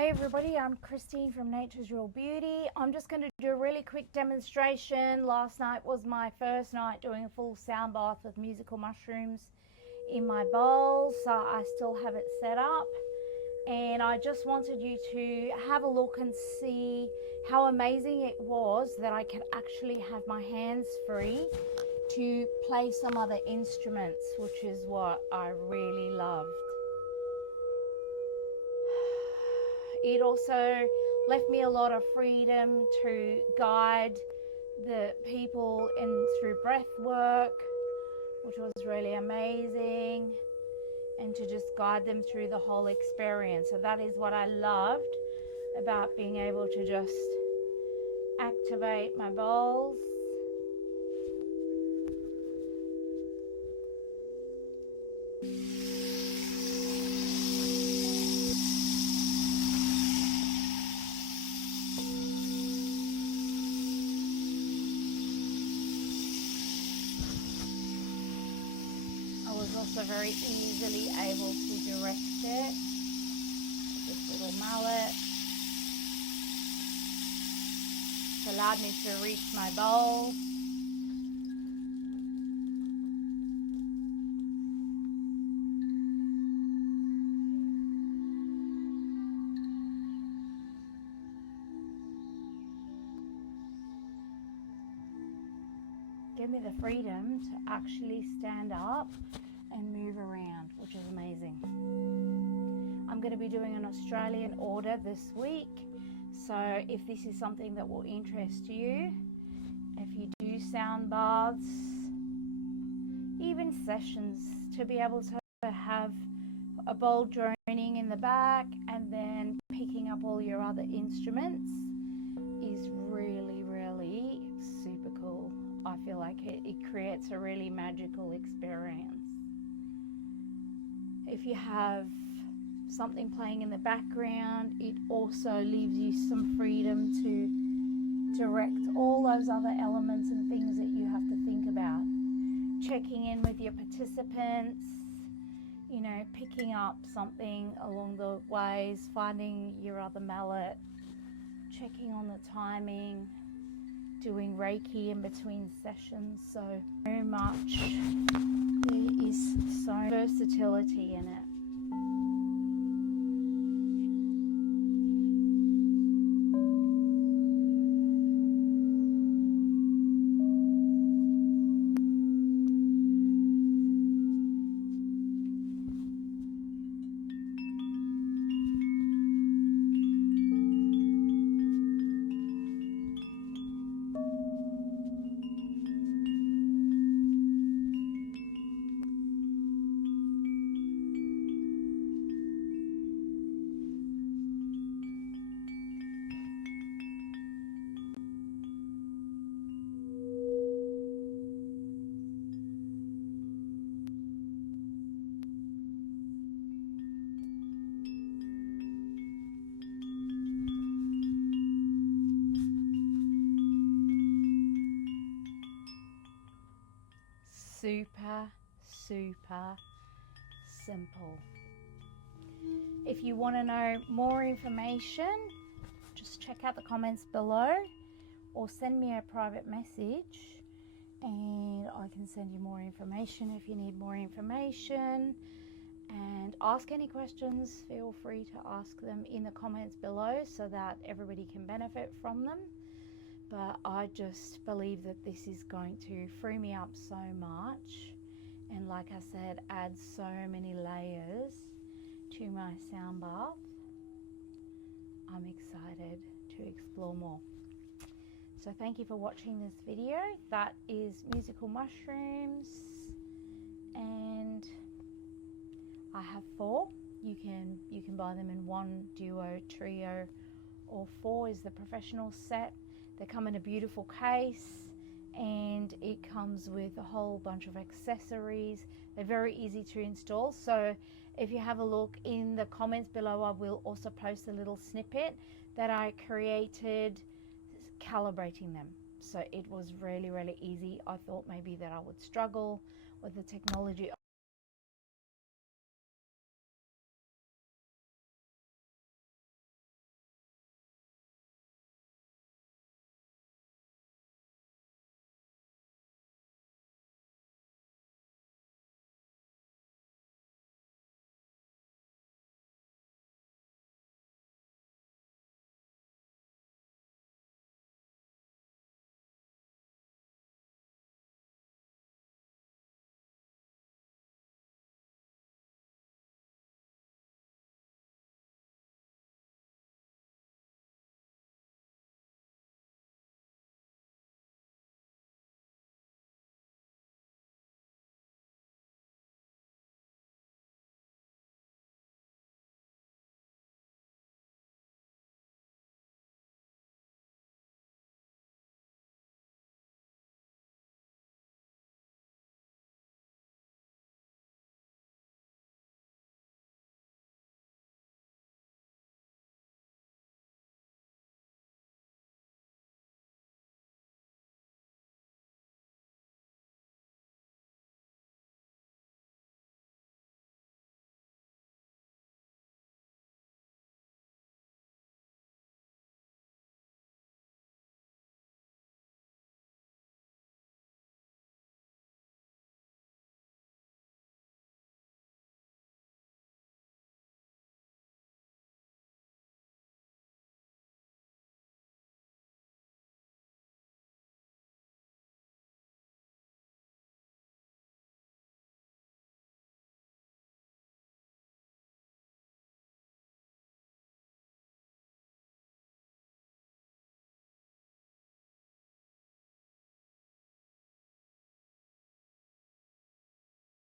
Hi everybody, I'm Christine from Nature's Real Beauty. I'm just going to do a really quick demonstration. Last night was my first night doing a full sound bath with musical mushrooms in my bowls, so I still have it set up. And I just wanted you to have a look and see how amazing it was that I could actually have my hands free to play some other instruments, which is what I really loved. It also left me a lot of freedom to guide the people through breath work, which was really amazing, and to just guide them through the whole experience. So that is what I loved about being able to just activate my bowls. I was also very easily able to direct it with this little mallet. It allowed me to reach my bowl. Give me the freedom to actually stand up and move around, which is amazing. I'm going to be doing an Australian order this week, so if this is something that will interest you, if you do sound baths, even sessions, to be able to have a bowl droning in the back and then picking up all your other instruments is really, really super cool. I feel like it creates a really magical experience. If you have something playing in the background, it also leaves you some freedom to direct all those other elements and things that you have to think about. Checking in with your participants, you know, picking up something along the ways, finding your other mallet, checking on the timing, doing Reiki in between sessions. So much, there is so versatility in it. Super simple. If you want to know more information, just check out the comments below or send me a private message and I can send you more information if you need more information. And ask any questions, feel free to ask them in the comments below so that everybody can benefit from them. But I just believe that this is going to free me up so much, and like I said, add so many layers to my sound bath. I'm excited to explore more. So thank you for watching this video. That is musical mushrooms, and I have 4. You can buy them in 1, duo, trio, or 4 is the professional set. They come in a beautiful case and it comes with a whole bunch of accessories. They're very easy to install. So if you have a look in the comments below, I will also post a little snippet that I created calibrating them. So it was really, really easy. I thought maybe that I would struggle with the technology